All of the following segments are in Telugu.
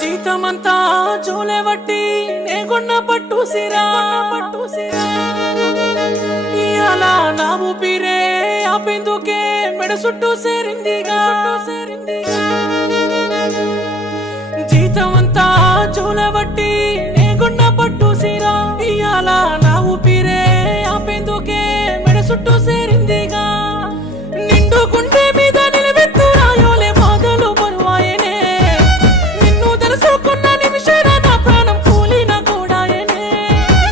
జీతమంతా జోలెవట్టి నేగొన్న పట్టు సిరా ఇయాల నా ఊపిరే ఆపేందుకే మెడ చుట్టూ సేరిందిగా జీతమంతా జోలెవట్టి నేగొన్న పట్టు సిరా ఇయాల నా ఊపిరే ఆపేందుకే మెడ చుట్టూ సేరిందిగా నిండు గుండె మీద నిలబెత్తు రాయోలే బాధలు బరువాయనే నిన్ను తెలుసుకున్న నిమిషాన నా ప్రాణం కూలిన కూడాయనే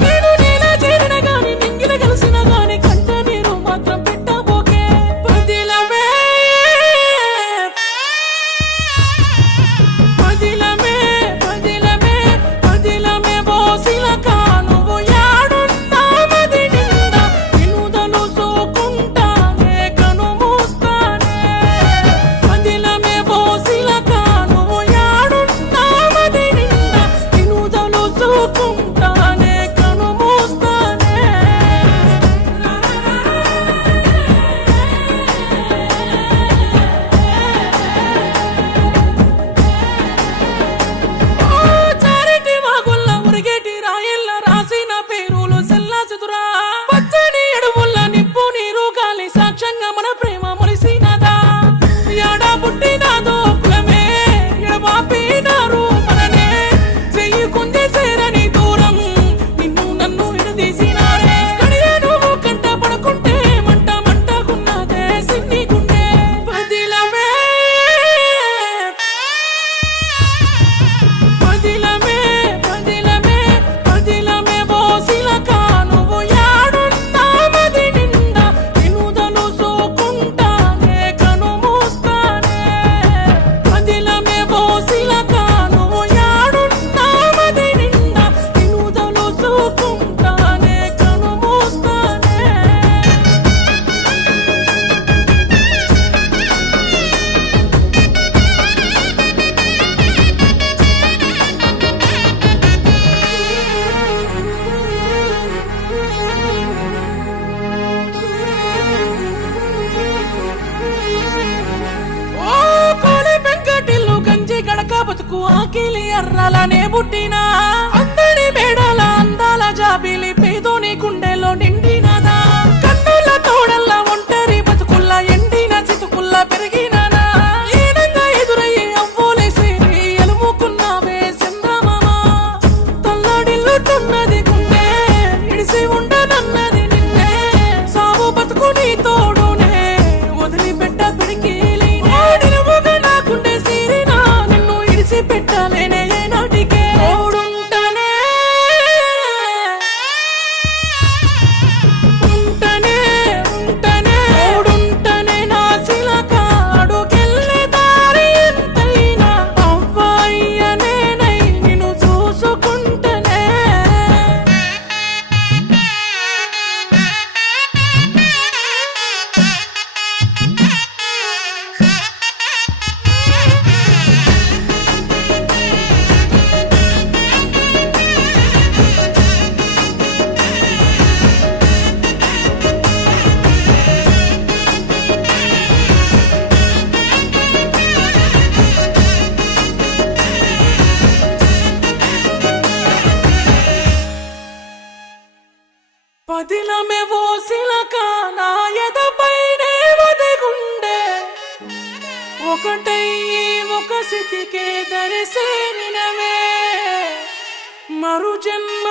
నేను నేల చేరిన గాని నింగిల కలిసిన గాని కంట నీరు మాత్రం పెట్టబోకే పదిలమే పదిలమే పదిలమే పదిలమే బోసిలక నువ్వు యాడున్నా మది నిండా నిన్ను తలుసుకుంటానే కను మూస్తానే పదిలమే బోసిలక నువ్వు యాడున్నా మది నిండా నిన్ను తలుసుకుంటానే కను మూస్తానే చారిటి వాగుల్ల ఉరిగేటి రాయల్ల రాసిన పేరులు సెల్లా చదురా పచ్చని అడవుల్ల నిప్పు నీరు గాలి సాక్ష్యంగా మన ప్రేమ మురిసినదా యాడా పుట్టినాదో కులమే ఎడబాపినారు మననే చెయ్యుకుందే సేరని దూరం నిన్ను నన్ను విడదీసినారే కడియ నువ్వు కంట పడుకుంటే మంట మంటకున్నదే సిన్ని గుండె పదిలమే పదిలమే పదిలమే పదిలమే బోసిలక నువ్వు యాడున్నా మది నిండా నిన్ను తలుసుకుంటానే కను మూస్తానే పదిలమే బోసిలక నువ్వు యాడున్నా మది నిండా నిన్ను తలుసుకుంటానే కను మూస్తానే ఓ కోలి పెంకటిల్లు గంజి గడక బతుకు ఆకిలి ఎర్రలనే పుట్టినా అందరి మేడల అందాల జాబిలి పేదోని గుండెలో నిండినదా కన్నుల తోడల్ల ఒంటరి బతుకుల్ల ఎండిన సితుకుల్ల పెరిగిననా ఏనంగా ఎదురయ్యి అవ్వోలేసేరి ఎలుముకున్నావే చంద్రమామ తల్లాడిల్లుతున్నది గుండె ఇడిసి ఉండనన్నది నిన్నే సాగు బతుకు నీ తోడునే వదిలిపెట్ట పిడికిలి నిలువుగా నా గుండె సీరినా నిన్ను ఇడిసి పెట్టలేనే ఏనాటికే తోడుంటనే ఉంటనే ఉంటనే తోడుంటనే నా శిలక అడుగెళ్ళే దారి ఎంతైనా అవ్వయ్యనేనై నిన్ను చూసుకుంటనే పదిలమే ఓసిలక నా ఎదపైనే ఒదిగుండే ఒకటయ్యి ఒక స్థితికే దరిసేరినవే మరు జన్మ